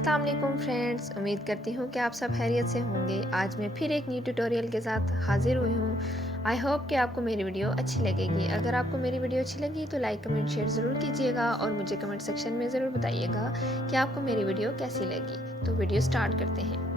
अस्सलाम वालेकुम फ्रेंड्स, उम्मीद करती हूँ कि आप सब खैरियत से होंगे। आज मैं फिर एक न्यू ट्यूटोरियल के साथ हाजिर हुई हूँ। आई होप कि आपको मेरी वीडियो अच्छी लगेगी। अगर आपको मेरी वीडियो अच्छी लगी तो लाइक कमेंट शेयर ज़रूर कीजिएगा और मुझे कमेंट सेक्शन में ज़रूर बताइएगा कि आपको मेरी वीडियो कैसी लगी। तो वीडियो स्टार्ट करते हैं।